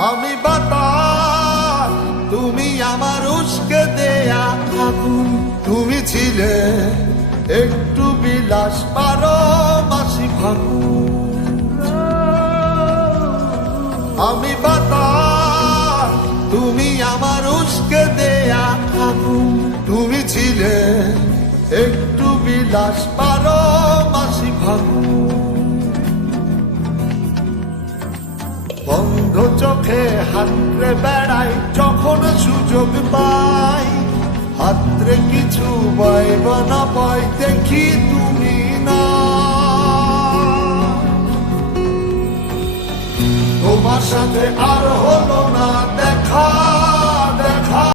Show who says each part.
Speaker 1: আমি বাতাস তুমি আমার উস্কে দেয়া আগুন তুমি ছিলে একটু বিলাস পারো মাসি ফাগুন আমি বাতাস তুমি আমার উস্কে দেয়া আগুন তুমি ছিলে একটু বিলাস পারো মাসি ফাগুন চোখে হাতরে বেড়াই, যখন সুযোগ পাই। হাতরে কিছু পাইব না পাই দেখি তুমি না। তোমার সাথে আর হলো না দেখা।